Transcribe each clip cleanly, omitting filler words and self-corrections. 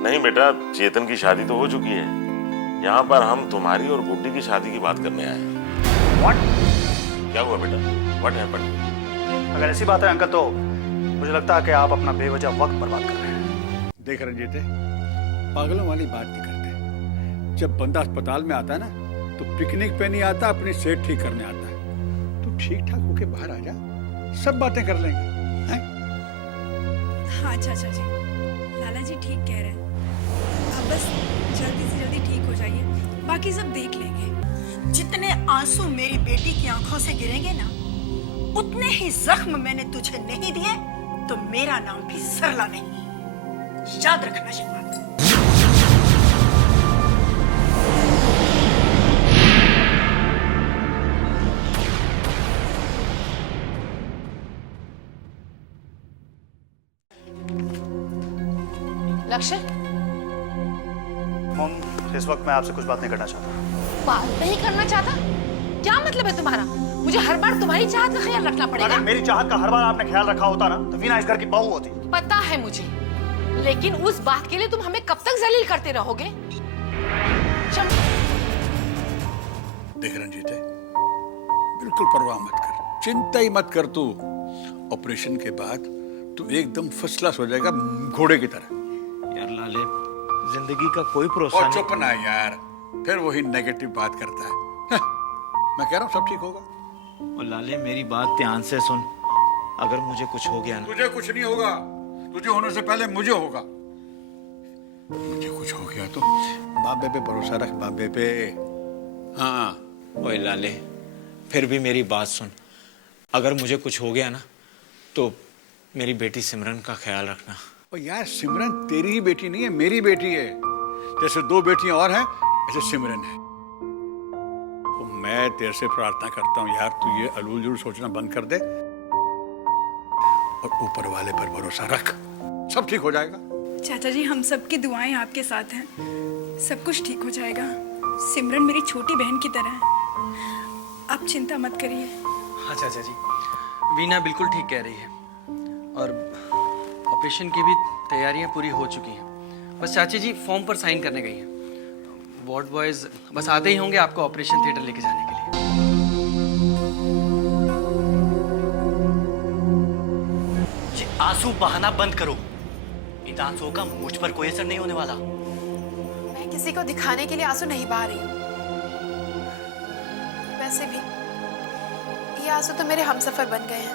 नहीं बेटा, चेतन की शादी तो हो चुकी है। यहाँ पर हम तुम्हारी और गुड्डी की शादी की बात करने आए हैं। What? क्या हुआ बेटा? What happened? अगर ऐसी बात है अंकल तो मुझे लगता है कि आप अपना बेवजह वक्त बर्बाद कर रहे हैं। देख रंजीत, पागलों वाली बात नहीं करते। जब बंदा अस्पताल में आता है ना तो पिकनिक पे नहीं आता, अपनी सेहत ठीक करने आता है। तू ठीक ठाक होके बाहर आ जा, सब बातें कर लेंगे। हैं? हाँ चाचा जी, लाला जी ठीक कह रहे हैं। आप बस जल्दी से जल्दी ठीक हो जाइए, बाकी सब देख लेंगे। जितने आंसू मेरी बेटी की आंखों से गिरेंगे ना, उतने ही जख्म मैंने तुझे नहीं दिए तो मेरा नाम भी सरला नहीं। याद रखना ये बात। लक्ष्य, मॉम, इस वक्त मैं आपसे कुछ बात नहीं करना चाहता। बात नहीं करना चाहता? क्या मतलब है तुम्हारा? मुझे हर बार तुम्हारी चाहत का ख्याल रखना पड़ेगा? अगर मेरी चाहत का हर बार आपने ख्याल रखा होता ना तो वीना इस घर की बहू होती। पता है मुझे, लेकिन उस बात के लिए तुम हमें कब तक जलील करते रहोगे? देख रंजीत, बिल्कुल परवाह मत कर, चिंता ही मत कर तू। ऑपरेशन के बाद तू एकदम फर्स्ट क्लास हो जाएगा, घोड़े की तरह। यार लाले, जिंदगी का कोई भरोसा और नहीं। चुप ना यार, फिर वही नेगेटिव बात करता है। मैं कह रहा हूँ सब ठीक होगा। और लाले, मेरी बात ध्यान से सुन। अगर मुझे कुछ हो गया ना, तुझे कुछ नहीं होगा, तुझे होने से पहले मुझे होगा। मुझे कुछ हो गया तो बाबे पे भरोसा रख, बाबे पे। हाँ। ओए लाले, फिर भी मेरी बात सुन। अगर मुझे कुछ हो गया ना तो मेरी बेटी सिमरन का ख्याल रखना। और यार, सिमरन तेरी ही बेटी नहीं है, मेरी बेटी है। जैसे दो बेटियां और हैं, ऐसे सिमरन है। तो मैं तेरे से प्रार्थना करता हूँ यार, तू ये अलूल जुल सोचना बंद कर दे और ऊपर वाले पर भरोसा रख, सब ठीक हो जाएगा। चाचा जी, हम सबकी दुआएं आपके साथ हैं, सब कुछ ठीक हो जाएगा। सिमरन मेरी छोटी बहन की तरह है, आप चिंता मत करिए। हाँ चाचा जी, वीना बिल्कुल ठीक कह रही है और ऑपरेशन की भी तैयारियां पूरी हो चुकी हैं। बस चाची जी फॉर्म पर साइन करने गई हैं। वार्ड बॉयज बस आते ही होंगे आपको ऑपरेशन थिएटर लेके जाने के लिए। ये आंसू बहाना बंद करो। इन आंसुओं का मुझ पर कोई असर नहीं होने वाला। मैं किसी को दिखाने के लिए आंसू नहीं बहा रही हूँ। वैसे भी ये आंसू तो मेरे हमसफर बन गए हैं।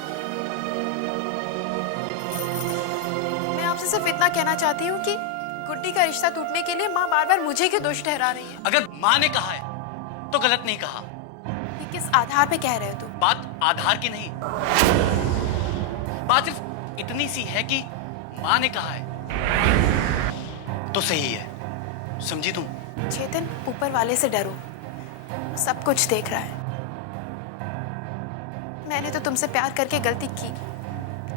मैं आपसे सिर्फ इतना कहना चाहती हूँ कि गुड्डी का रिश्ता टूटने के लिए माँ बार बार मुझे क्यों दोष ठहरा रही है? अगर माँ ने कहा है तो गलत नहीं कहा। ये किस आधार पे कह रहे हो तुम? बात आधार की नहीं, बात सिर्फ इतनी सी है कि माँ ने कहा है तो सही है। समझी तुम? चेतन, ऊपर वाले से डरो, वो सब कुछ देख रहा है। मैंने तो तुमसे प्यार करके गलती की,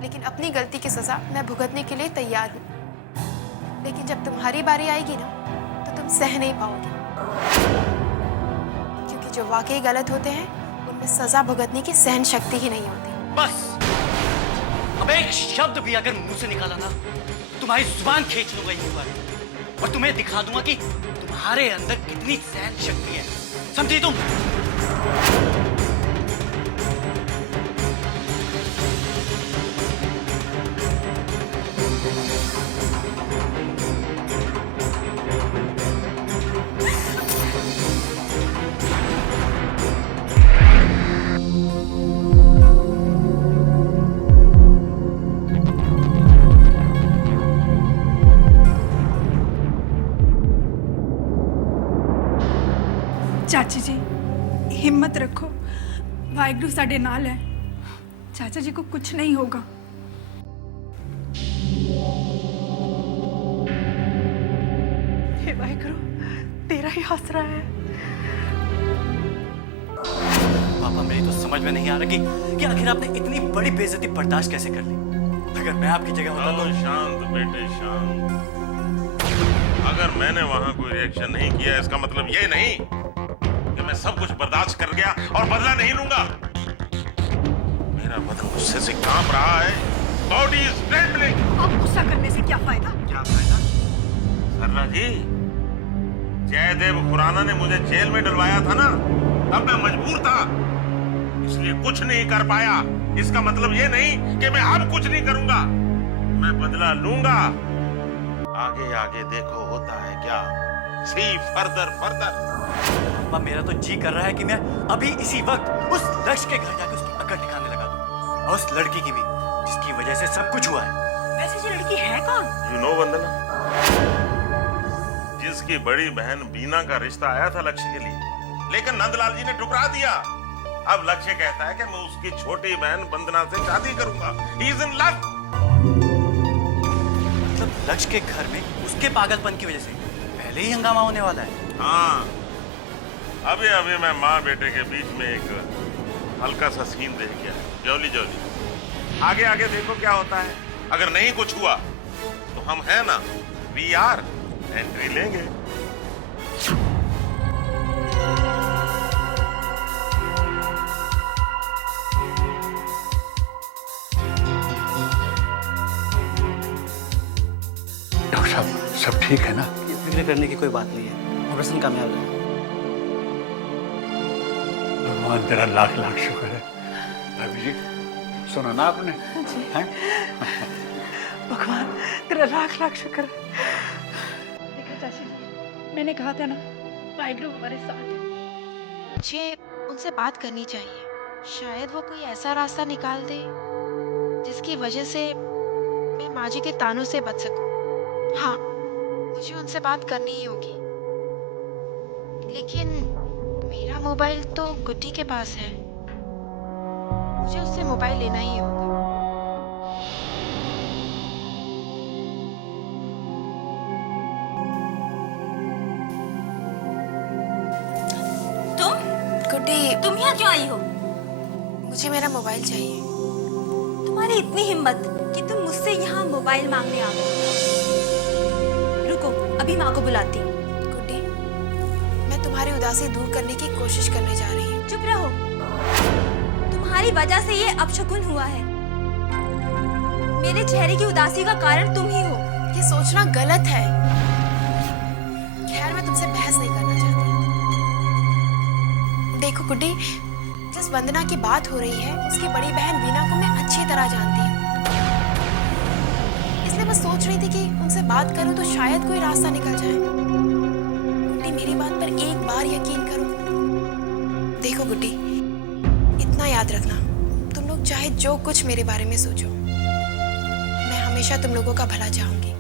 लेकिन अपनी गलती की सजा मैं भुगतने के लिए तैयार हूँ। लेकिन जब तुम्हारी बारी आएगी ना तो तुम सह नहीं पाओगे, क्योंकि जो वाकई गलत होते हैं उनमें सजा भुगतने की सहन शक्ति ही नहीं होती। बस अब एक शब्द भी अगर मुंह से निकाला ना तुम्हारी जुबान खींच लूंगा यहीं पर और तुम्हें दिखा दूंगा कि तुम्हारे अंदर कितनी सहन शक्ति है। समझी तुम? चाची जी, हिम्मत रखो, वाहिगुरु साडे नाल है। चाचा जी को कुछ नहीं होगा। हे वाहिगुरु, तेरा ही आसरा है। पापा, मेरी तो समझ में नहीं आ रहा कि आखिर आपने इतनी बड़ी बेइज्जती बर्दाश्त कैसे कर ली। अगर मैं आपकी जगह होता तो। शांत बेटे, शांत। अगर मैंने वहां कोई रिएक्शन नहीं किया इसका मतलब ये नहीं कि मैं सब कुछ बर्दाश्त कर गया और बदला नहीं लूंगा। मेरा बदन गुस्से से कांप रहा है। Body is trembling. अब गुस्सा करने से क्या फायदा? क्या फायदा? सरला जी, जयदेव खुराना ने मुझे जेल में डलवाया था ना, तब मैं मजबूर था, इसलिए कुछ नहीं कर पाया। इसका मतलब ये नहीं कि मैं अब कुछ नहीं करूंगा, मैं बदला लूंगा। आगे आगे देखो होता है क्या। सी फर्दर फर्दर। अब्बा मेरा तो जी कर रहा है कि मैं अभी इसी वक्त उस लक्ष्य के घर जाकर उसकी अकड़ दिखाने लगा दूं, और उस लड़की की भी जिसकी वजह से सब कुछ हुआ है। वैसे ये लड़की है कौन? यू नो वंदना, जिसकी बड़ी बहन बीना का रिश्ता आया था लक्ष्य के लिए, लेकिन नंदलाल जी ने ठुकरा दिया। अब लक्ष्य कहता है कि मैं उसकी छोटी बहन वंदना से शादी करूंगा। He is in love. मतलब लक्ष्य के घर में उसके पागलपन की वजह से पहले ही हंगामा होने वाला है। हाँ, अभी अभी मैं माँ बेटे के बीच में एक हल्का सा सीन देख गया, जौली जौली। आगे आगे देखो क्या होता है। अगर नहीं कुछ हुआ तो हम हैं ना, वी आर, एंट्री लेंगे। डॉक्टर साहब, सब ठीक है ना? फिक्र करने की कोई बात नहीं है, ऑपरेशन कामयाब है। भगवान तेरा लाख लाख शुक्र है। भाभी जी, सुना ना आपने? हैं? भगवान तेरा लाख लाख शुक्र। देखा चाची जी, मैंने कहा था ना, वाहिगुरु हमारे साथ है। मुझे उनसे बात करनी चाहिए। शायद वो कोई ऐसा रास्ता निकाल दे जिसकी वजह से मैं माँ जी के तानों से बच सकूं। हाँ, मुझे उनसे बात करनी ही होगी। लेकिन मेरा मोबाइल तो गुड्डी के पास है, मुझे उससे मोबाइल लेना ही होगा। गुड्डी, तुम यहाँ क्यों आई हो? मुझे मेरा मोबाइल चाहिए। तुम्हारी इतनी हिम्मत कि तुम मुझसे यहाँ मोबाइल मांगने आ गए। रुको, अभी माँ को बुलाती हूँ। गुड्डी, मैं तुम्हारी उदासी दूर करने की कोशिश करने जा रही हूँ। चुप रहो, तुम्हारी वजह से ये अपशकुन हुआ है। मेरे चेहरे की उदासी का कारण तुम ही हो। ये सोचना गलत है। खैर, मैं तुमसे बहस नहीं करना चाहती। देखो गुड्डी, जिस वंदना की बात हो रही है उसकी बड़ी बहन वीना को मैं अच्छी तरह जानती हूँ, इसलिए मैं सोच रही थी कि उनसे बात करूं तो शायद कोई रास्ता निकल जाए। गुड्डी, मेरी बात पर एक बार यकीन करो। देखो गुड्डी, इतना याद रखना, तुम लोग चाहे जो कुछ मेरे बारे में सोचो, मैं हमेशा तुम लोगों का भला चाहूंगी।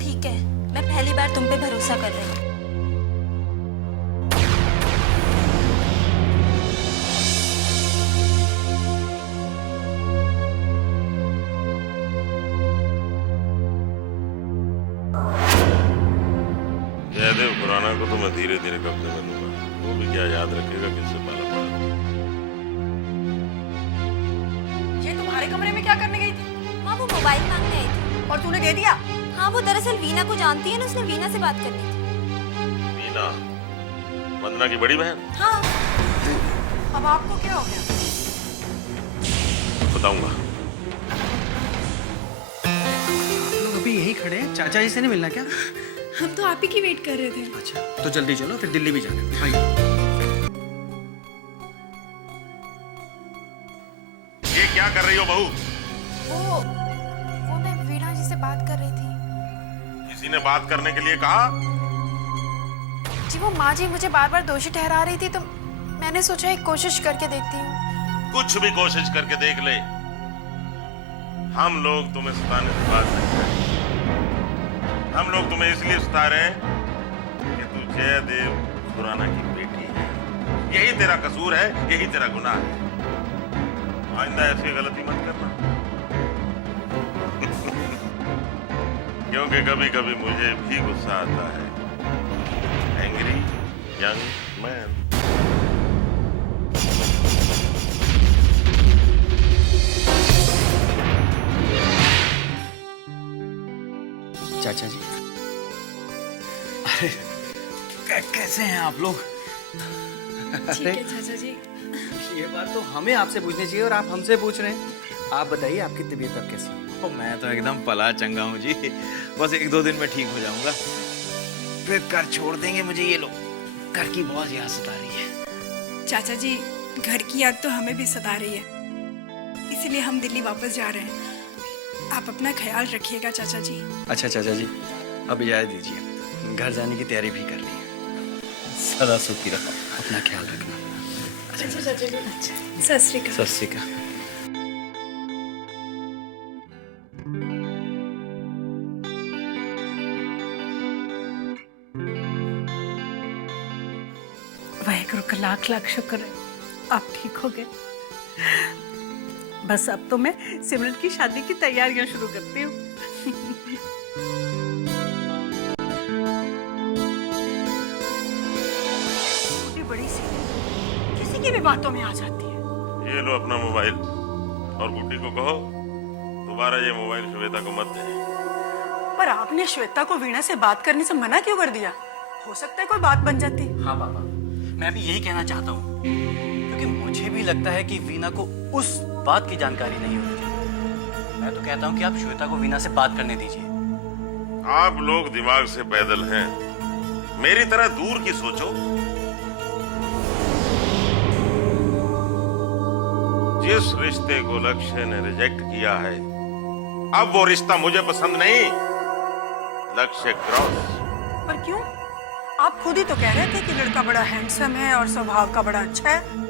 ठीक है, मैं पहली बार तुम पे भरोसा कर रही हूँ। जयदेव खुराना को तो मैं धीरे धीरे कब्जे में लूंगा। वो भी क्या याद रखेगा किससे पाला पड़ा। ये तुम्हारे कमरे में क्या करने गई थी? माँ, वो मोबाइल मांगने आई थी। और तूने दे दिया? हाँ, वो दरअसल वीना को जानती है ना, उसने वीना से बात करनी थी। वीना, वंदना की बड़ी बहन? हाँ। अब आपको क्या हो गया? बताऊंगा। लोग अभी यही खड़े हैं, चाचा जी से नहीं मिलना क्या? हम तो आप ही की वेट कर रहे थे। अच्छा, तो जल्दी चलो, फिर दिल्ली भी जाना है। आइए। ये क्या कर रही हो बहू? वो मैं वीणा जी से बात कर रही थी। किसी ने बात करने के लिए कहा? जी, वो माँ जी मुझे बार बार दोषी ठहरा रही थी, तो मैंने सोचा एक कोशिश करके देखती हूँ। कुछ भी कोशिश करके देख ले, हम लोग तुम्हें सताने से बात नहीं करेंगे। हम लोग तुम्हें इसलिए सता रहे हैं कि तू जयदेव खुराना की बेटी है। यही तेरा कसूर है, यही तेरा गुनाह है। आइंदा ऐसी गलती मत करना। क्योंकि कभी कभी मुझे भी गुस्सा आता है। Angry young man. चाचा जी, अरे कैसे हैं आप लोग? ठीक है चाचा जी। ये बात तो हमें आपसे पूछनी चाहिए और आप हमसे पूछ रहे हैं। आप बताइए, आपकी तबीयत अब कैसी है? मैं तो एकदम पला चंगा हूँ जी, बस 1-2 दिन में ठीक हो जाऊंगा। बेकार छोड़ देंगे मुझे ये लोग। घर की बहुत याद सता रही है। चाचा जी, घर की याद तो हमें भी सता रही है, इसीलिए हम दिल्ली वापस जा रहे हैं। आप अपना ख्याल रखिएगा चाचा जी। अच्छा चाचा जी, अब इजाज़त दीजिए, घर जाने की तैयारी भी कर ली है। सदा सुखी रहो, अपना ख्याल रखना। अच्छा चाचा जी, अच्छा, सत श्री अकाल। सत श्री अकाल। वाहेगुरु का लाख लाख शुक्र है आप ठीक हो गए। बस अब तो मैं सिमरन की शादी की तैयारियां शुरू करती हूँ। छोटी बड़ी सी किसी की भी बातों में आ जाती है। ये लो अपना मोबाइल और गुड्डी को कहो दोबारा ये मोबाइल श्वेता को मत दे। पर आपने श्वेता को वीणा से बात करने से मना क्यों कर दिया? हो सकता है कोई बात बन जाती। हाँ पापा, मैं भी यही कहना चाहता हूँ, क्योंकि मुझे भी लगता है कि वीना को उस बात की जानकारी नहीं होती। मैं तो कहता हूँ कि आप श्वेता को वीना से बात करने दीजिए। आप लोग दिमाग से पैदल हैं, मेरी तरह दूर की सोचो। जिस रिश्ते को लक्ष्य ने रिजेक्ट किया है, अब वो रिश्ता मुझे पसंद नहीं। लक्ष्य क्रॉस। पर क्यों? आप खुद ही तो कह रहे थे कि लड़का बड़ा हैंडसम है और स्वभाव का बड़ा अच्छा है।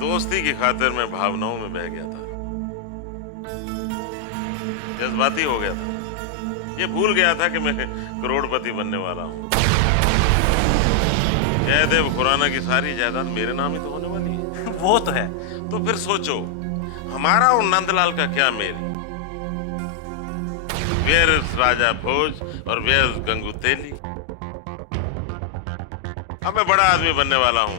दोस्ती की खातिर मैं भावनाओं में बह गया था, जज्बाती हो गया था। ये भूल गया था कि मैं करोड़पति बनने वाला हूँ। जयदेव खुराना की सारी जायदाद मेरे नाम ही तो होने वाली है। वो तो है। तो फिर सोचो, हमारा और नंदलाल का क्या मेल? वेयर इज राजा भोज और वेयर इज गंगू तेली। अब मैं बड़ा आदमी बनने वाला हूँ।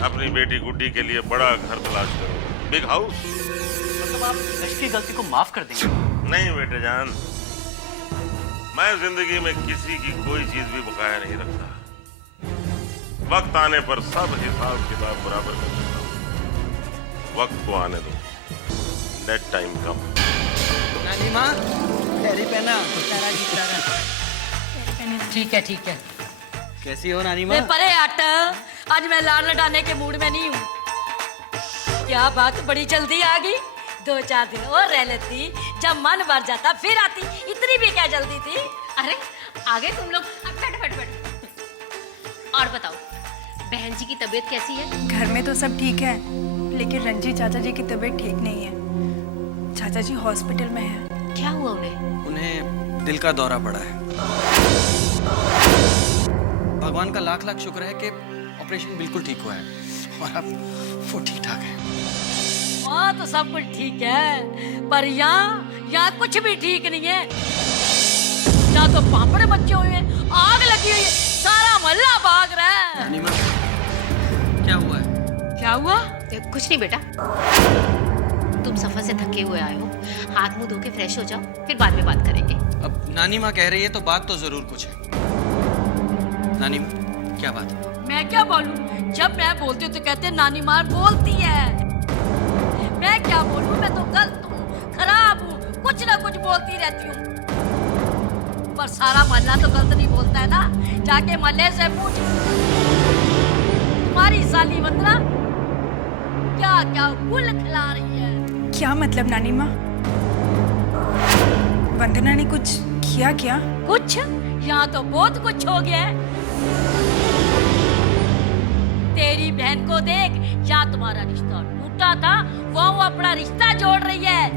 अपनी बेटी गुड्डी के लिए बड़ा घर तलाश करो, बिग हाउस। मतलब आप लक्ष्य की गलती को माफ कर देंगे? नहीं बेटे जान, मैं जिंदगी में किसी की कोई चीज भी बकाया नहीं रखता। वक्त आने पर सब हिसाब किताब बराबर कर देता हूँ। वक्त को आने दो, लेट टाइम कम। नानी माँ, तेरी पहना। ठीक है ठीक है। कैसी हो नानी माँ? परे हट, आज मैं लाड़ लडाने के मूड में नहीं हूँ। क्या बात, बड़ी जल्दी आ गई? 2-4 दिन और रह लेती, जब मन भर जाता फिर आती। इतनी भी क्या जल्दी थी? अरे आगे तुम लोग। बैठ। और बताओ, बहन जी की तबीयत कैसी है? घर में तो सब ठीक है, लेकिन रंजीत चाचा जी की तबीयत ठीक नहीं है। चाचा जी हॉस्पिटल में है। क्या हुआ उन्हें? उन्हें दिल का दौरा पड़ा है। भगवान का लाख लाख शुक्र है कि ऑपरेशन बिल्कुल ठीक हुआ है और अब वो ठीक ठाक है। वहाँ तो सब कुछ ठीक है, पर यहाँ कुछ भी ठीक नहीं है। यहाँ तो पापड़ बच्चे हुए हैं, आग लगी हुई है, सारा मोहल्ला भाग रहा है। नानी माँ, क्या हुआ है? क्या हुआ? कुछ नहीं बेटा, तुम सफर से थके हुए आए हो, हाथ मुंह धो के फ्रेश हो जाओ, फिर बाद में बात करेंगे। अब नानी माँ कह रही है तो बात तो जरूर कुछ है। नानी माँ, क्या बात है? मैं क्या बोलूं? जब मैं बोलती हूँ तो कहते हैं नानी माँ बोलती है। मैं क्या बोलूं? मैं तो गलत हूँ, खराब हूँ, कुछ ना कुछ बोलती रहती हूँ। पर सारा मोहल्ला तो गलत नहीं बोलता है ना। जाके मोहल्ले से पूछ, तुम्हारी साली वंदना क्या क्या गुल खिला रही है। क्या मतलब नानी माँ? वंदना ने कुछ किया क्या? कुछ? यहाँ तो बहुत कुछ हो गया है। तेरी बहन को देख, यहाँ तुम्हारा रिश्ता टूटा था, वो अपना रिश्ता जोड़ रही है।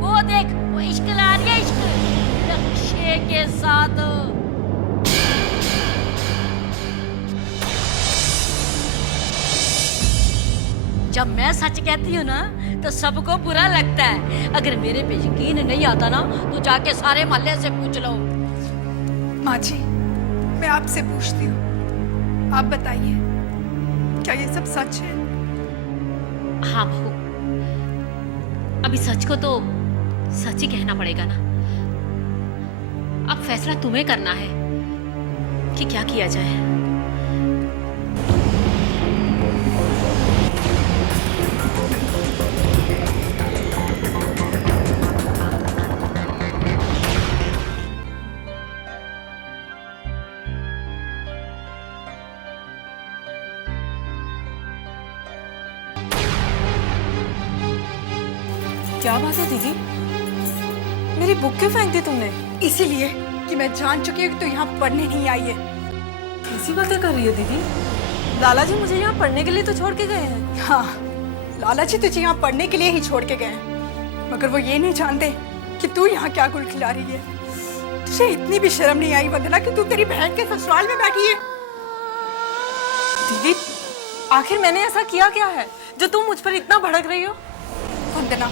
वो देख, वो इश्क ला रही है, इश्क लक्ष्य के साथ। जब मैं सच कहती हूँ ना तो सबको बुरा लगता है। अगर मेरे पे यकीन नहीं आता ना तो जाके सारे मोहल्ले से पूछ लो। माँ जी, मैं आपसे पूछती हूँ, आप बताइए, क्या ये सब सच है? हाँ बहू, अभी सच को तो सच ही कहना पड़ेगा ना। अब फैसला तुम्हें करना है कि क्या किया जाए। क्या बात है दीदी? मेरी बुक क्यों फेंक दी तुमने? इसीलिए कि मैं जान चुकी हूँ कि तू यहाँ पढ़ने नहीं आई है। कैसी बातें कर रही है दीदी? लाला जी मुझे यहाँ पढ़ने के लिए तो छोड़ के गए हैं। हाँ, लाला जी तुझे यहाँ पढ़ने के लिए ही छोड़ के गए हैं, मगर वो ये नहीं जानते कि तू यहाँ क्या गुल खिला रही है। तुझे इतनी भी शर्म नहीं आई वंदना कि तू तेरी बहन के ससुराल में बैठी है? दीदी आखिर मैंने ऐसा किया क्या है जो तुम मुझ पर इतना भड़क रही हो? वंदना,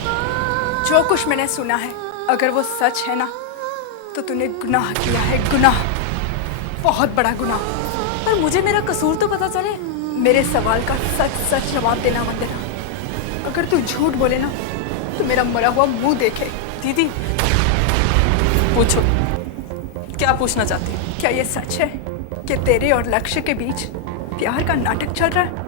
जो कुछ मैंने सुना है अगर वो सच है ना तो तूने गुनाह किया है, गुनाह, बहुत बड़ा गुनाह। पर मुझे मेरा कसूर तो पता चले। मेरे सवाल का सच सच जवाब देना वंदना। अगर तू झूठ बोले ना तो मेरा मरा हुआ मुंह देखे। दीदी पूछो, क्या पूछना चाहती हो? क्या ये सच है कि तेरे और लक्ष्य के बीच प्यार का नाटक चल रहा है?